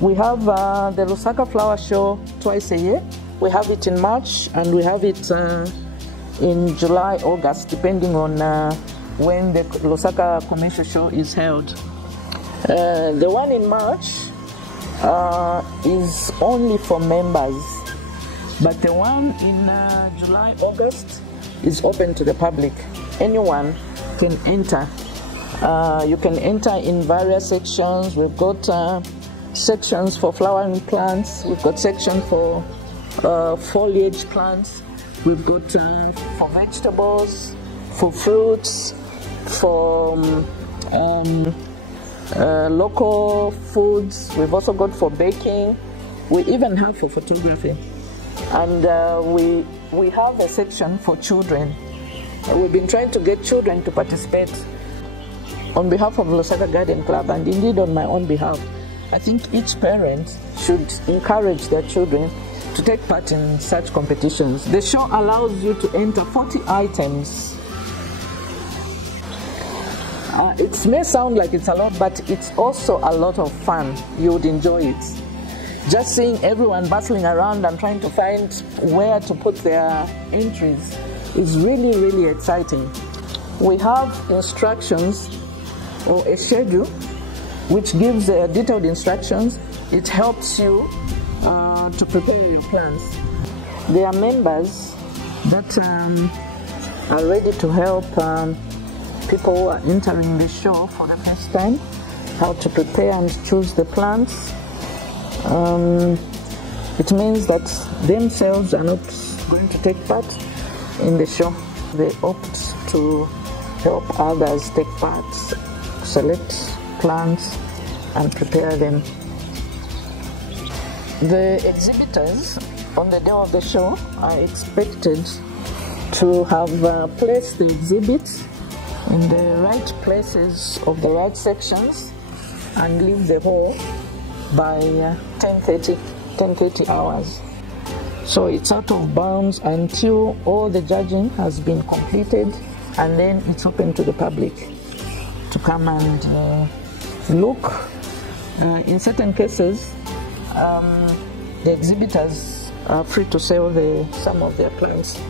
We have the Lusaka Flower Show twice a year. We have it in March and we have it in July, August, depending on when the Lusaka Commercial Show is held. The one in March is only for members, but the one in July, August is open to the public. Anyone can enter. You can enter in various sections. We've got sections for flowering plants. We've got section for foliage plants. We've got for vegetables, for fruits, for local foods. We've also got for baking. We even have for photography. And we have a section for children. We've been trying to get children to participate. On behalf of Lusaka Garden Club, and indeed on my own behalf, I think each parent should encourage their children to take part in such competitions. The show allows you to enter 40 items. It may sound like it's a lot, but it's also a lot of fun. You would enjoy it. Just seeing everyone bustling around and trying to find where to put their entries is really, really exciting. We have instructions or a schedule which gives detailed instructions. It helps you to prepare your plans. There are members that are ready to help people who are entering the show for the first time, how to prepare and choose the plants. It means that themselves are not going to take part in the show. They opt to help others take part, select plants and prepare them. The exhibitors on the day of the show are expected to have placed the exhibits in the right places of the right sections and leave the hall by 10:30 hours. So it's out of bounds until all the judging has been completed, and then it's open to the public to come and look. In certain cases, the exhibitors are free to sell some of their plants.